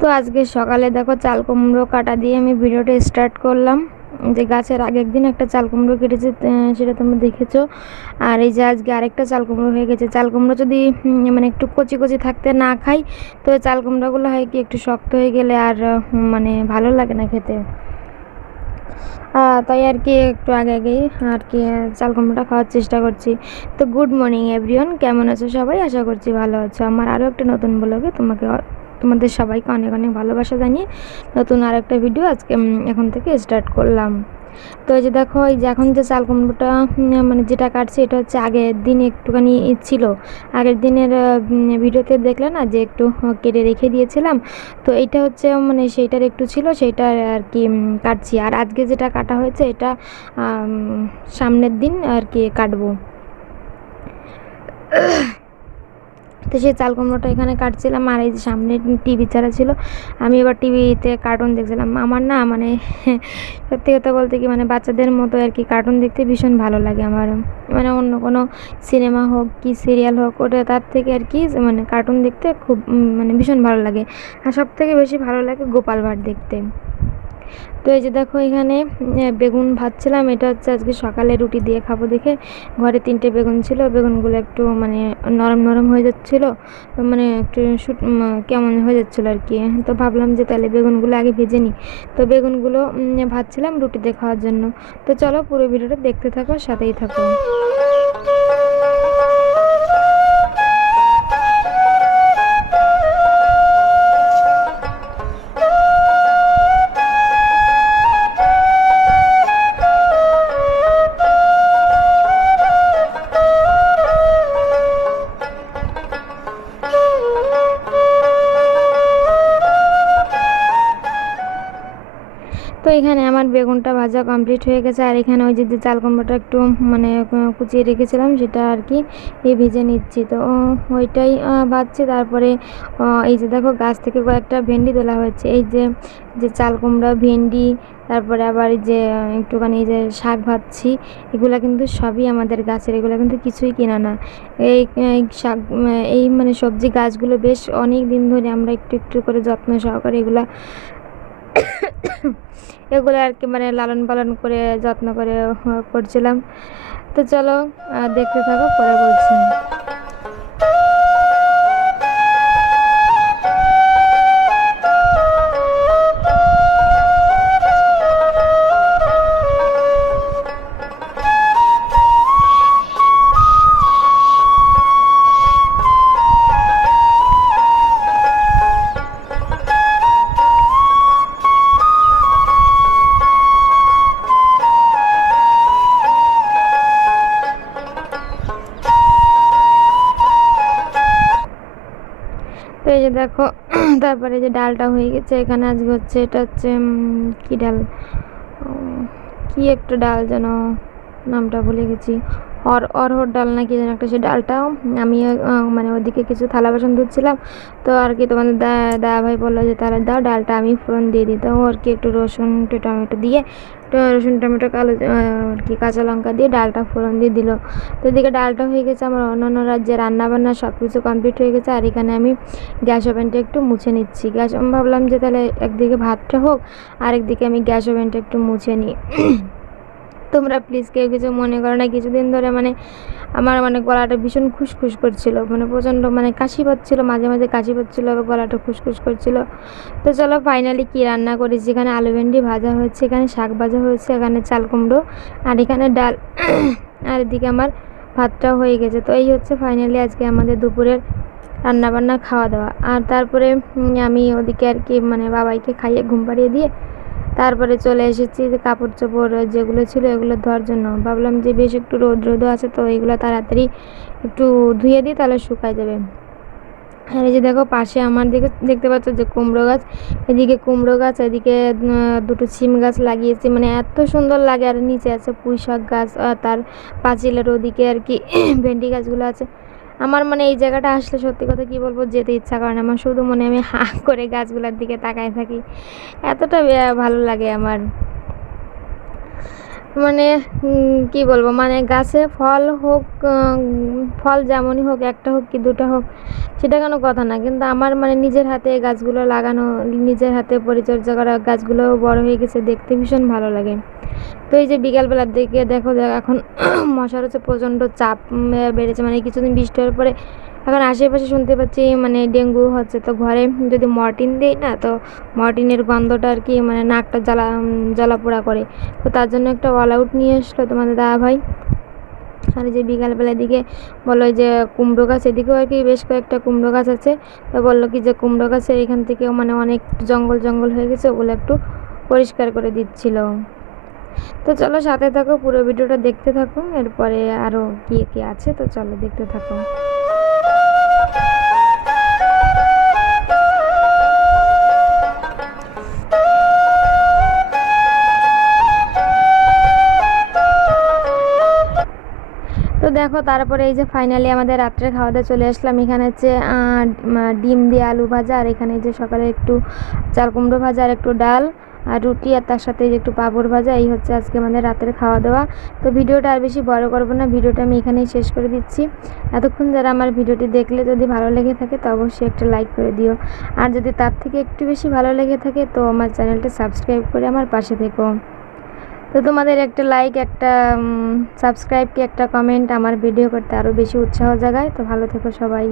তো আজকে সকালে দেখো চাল কুমড়ো কাটা দিয়ে আমি ভিডিওটা স্টার্ট করলাম। যে গাছের আগের দিন একটা চাল কুমড়ো কেটেছে, সেটা তোমরা দেখেছো। আর এই যে আজকে আরেকটা চাল কুমড়ো হয়ে গেছে। চাল কুমড়ো যদি মানে একটু কচি কচি থাকতে না খাই, তো চাল কুমড়োগুলো হয় কি একটু শক্ত হয়ে গেলে আর মানে ভালো লাগে না খেতে। তাই আর কি একটু আগে আগেই আর কি চাল কুমড়োটা খাওয়ার চেষ্টা করছি। তো গুড মর্নিং এভরিওয়ান, কেমন আছো সবাই? আশা করছি ভালো আছো। আমার আরও একটা নতুন ব্লগে তোমাদের সবাইকে অনেক অনেক ভালোবাসা জানিয়ে নতুন আর একটা ভিডিও আজকে এখন থেকে স্টার্ট করলাম। তো এই যে দেখো, এই যে এখন যে চাল কুমড়োটা মানে যেটা কাটছি, এটা হচ্ছে আগের দিন একটুখানি ছিল। আগের দিনের ভিডিওতে দেখলে না যে একটু কেটে রেখে দিয়েছিলাম। তো এইটা হচ্ছে মানে সেইটার একটু ছিল, সেইটা আর কি কাটছি। আর আজকে যেটা কাটা হয়েছে এটা সামনের দিন আর কি কাটবো। তো সেই চাল কুমড়োটা এখানে কাটছিলাম। আর এই যে সামনে টিভি ছাড়া ছিল, আমি এবার টিভিতে কার্টুন দেখছিলাম। আমার না মানে সত্যি কথা বলতে কি মানে বাচ্চাদের মতো আর কি কার্টুন দেখতে ভীষণ ভালো লাগে আমার। মানে অন্য কোনো সিনেমা হোক কি সিরিয়াল হোক, ওটা তার থেকে আর কি মানে কার্টুন দেখতে খুব মানে ভীষণ ভালো লাগে। আর সব থেকে বেশি ভালো লাগে গোপাল ভাঁড় দেখতে। তো এই যে দেখো এখানে বেগুন ভাজছিলাম। এটা হচ্ছে আজকে সকালে রুটি দিয়ে খাবো দেখে ঘরে 3টে বেগুন ছিল। বেগুনগুলো একটু মানে নরম নরম হয়ে যাচ্ছিলো, মানে একটু কেমন হয়ে যাচ্ছিলো আর কি। তো ভাবলাম যে তাহলে বেগুনগুলো আগে ভেজে নিই। তো বেগুনগুলো ভাজছিলাম রুটিতে খাওয়ার জন্য। তো চলো পুরো ভিডিওটা দেখতে থাকো, সাথেই থাকো। তো এখানে আমার বেগুনটা ভাজা কমপ্লিট হয়ে গেছে। আর এখানে ওই যে চাল কুমড়োটা একটু মানে কুচিয়ে রেখেছিলাম, সেটা আর কি ভেজে নিচ্ছি। তো ওইটাই ভাজছি। তারপরে এই যে দেখো গাছ থেকে কয়েকটা ভেন্ডি তোলা হয়েছে। এই যে যে চাল কুমড়া, ভেন্ডি, তারপরে আবার এই যে একটুখানি এই যে শাক ভাজছি, এগুলা কিন্তু সবই আমাদের গাছের, এগুলো কিন্তু কিছুই কেনা না। এই শাক এই মানে সবজি গাছগুলো বেশ অনেক দিন ধরে আমরা একটু একটু করে যত্ন সহকারে এগুলা এগুলো আর কি মানে লালন পালন করে যত্ন করে করছিলাম। তো চলো দেখতে থাকো, পরে বলছি। তো এই যে দেখো তারপরে যে ডালটা হয়ে গেছে এখানে। আজকে হচ্ছে এটা হচ্ছে কি ডাল, কি একটা ডাল যেন, নামটা ভুলে গেছি। অরহর ডাল না কি যেন একটা, সেই ডালটাও আমি মানে ওদিকে কিছু থালা বাসন ধুচ্ছিলাম। তো আর কি তোমাদের দাদা ভাই বললো যে তারা দাও ডালটা আমি ফোড়ন দিয়ে দিই। তো আর কি একটু রসুন একটু টমেটো দিয়ে, রসুন টমেটো কালো আর কি কাঁচা লঙ্কা দিয়ে ডালটা ফোড়ন দিয়ে দিল। তো এদিকে ডালটা হয়ে গেছে। আমার অন্যান্য রাজ্যে রান্নাবান্না সব কিছু কমপ্লিট হয়ে গেছে। আর এখানে আমি গ্যাস ওভেনটা একটু মুছে নিচ্ছি। আমি ভাবলাম যে তাহলে একদিকে ভাতটা হোক, আরেকদিকে আমি গ্যাস ওভেনটা একটু মুছে নিই। তোমরা প্লিজ কেউ কিছু মনে করো না। কিছুদিন ধরে মানে আমার মানে গলাটা ভীষণ খুসখুস করছিল, মানে প্রচণ্ড মানে কাশি পাচ্ছিলো, মাঝে মাঝে কাশি পাচ্ছিলো, আবার গলাটা খুসখুস করছিল। তো চলো ফাইনালি কি রান্না করেছি, এখানে আলু ভেন্ডি ভাজা হয়েছে, এখানে শাক ভাজা হয়েছে, এখানে চাল কুমড়ো, আর এখানে ডাল আর এদিকে আমার ভাতটাও হয়ে গেছে। তো এই হচ্ছে ফাইনালি আজকে আমাদের দুপুরের রান্নাবান্না খাওয়া দাওয়া। আর তারপরে আমি ওদিকে আর কি মানে বাবাইকে খাইয়ে ঘুম পাড়িয়ে দিয়ে তারপরে চলে এসেছি যে কাপড় চোপড় যেগুলো ছিল এগুলো ধোয়ার জন্য। ভাবলাম যে বেশ একটু রোদও আছে, তো এগুলো তাড়াতাড়ি একটু ধুয়ে দিই, তাহলে শুকায় যাবে। আর এই যে দেখো পাশে আমার দিকে দেখতে পাচ্ছ যে কুমড়ো গাছ, এদিকে কুমড়ো গাছ, এদিকে দুটো সিম গাছ লাগিয়েছি, মানে এত সুন্দর লাগে। আর নিচে আছে পুঁই শাক গাছ, আর তার পাঁচিলের ওদিকে আর কি ভেন্ডি গাছগুলো আছে। আমার মানে এই জায়গাটা আসলে সত্যি কথা কি বলবো, যেতে ইচ্ছা করে না আমার, শুধু মনে আমি হাঁ করে গাছগুলোর দিকে তাকায় থাকি, এতটা ভালো লাগে আমার। মানে কি বলবো, মানে গাছে ফল হোক, ফল যেমনই হোক, একটা হোক কি দুটা হোক, সেটা কোনো কথা না, কিন্তু আমার মানে নিজের হাতে গাছগুলো লাগানো, নিজের হাতে পরিচর্যা করা গাছগুলো বড় হয়ে গেছে, দেখতে ভীষণ ভালো লাগে। তো এই যে বিকালবেলার দিকে দেখো এখন মশার হচ্ছে প্রচণ্ড চাপ বেড়েছে, মানে কিছুদিন বৃষ্টি হওয়ার পরে এখন আশেপাশে শুনতে পাচ্ছি মানে ডেঙ্গু হচ্ছে। তো ঘরে যদি মর্টিন দিই না, তো মর্টিনের গন্ধটা আর কি মানে নাকটা জ্বালা পোড়া করে। তো তার জন্য একটা অল আউট নিয়ে এসলো তোমাদের দাদা ভাই। আর এই যে বিকালবেলার দিকে বললো যে কুমড়ো গাছ, এদিকেও আর কি বেশ কয়েকটা কুমড়ো গাছ আছে। তো বললো কি যে কুমড়ো গাছের এখান থেকেও মানে অনেক জঙ্গল জঙ্গল হয়ে গেছে, ওগুলো একটু পরিষ্কার করে দিচ্ছিল। তো চলো সাথে থাকো, পুরো ভিডিওটা দেখতে থাকো, এরপরে আরও কি কি আছে তো চলো দেখতে থাকো। তো দেখো তারপরে এই যে ফাইনালি আমাদের রাত্রে খাওয়া দাওয়া চলে আসলাম। এখানে হচ্ছে ডিম দিয়ে আলু ভাজা, আর এখানে যে সকালে একটু চাল কুমড়ো ভাজা, আর একটু ডাল আর রুটি, আর তার সাথে একটু পাঁপড় ভাজা। এই হচ্ছে আজকে আমাদের রাতের খাওয়া দাওয়া। তো ভিডিওটা আর বেশি বড় করবো না, ভিডিওটা আমি এখানেই শেষ করে দিচ্ছি। এতক্ষণ যারা আমার ভিডিওটি দেখলে যদি ভালো লেগে থাকে তো অবশ্যই একটা লাইক করে দিও, আর যদি তার থেকে একটু বেশি ভালো লেগে থাকে তো আমার চ্যানেলটা সাবস্ক্রাইব করে আমার পাশে থেকো। তো তোমাদের একটা লাইক, একটা সাবস্ক্রাইব কি একটা কমেন্ট আমার ভিডিও করতে আরও বেশি উৎসাহ জাগায়। তো ভালো থেকো সবাই।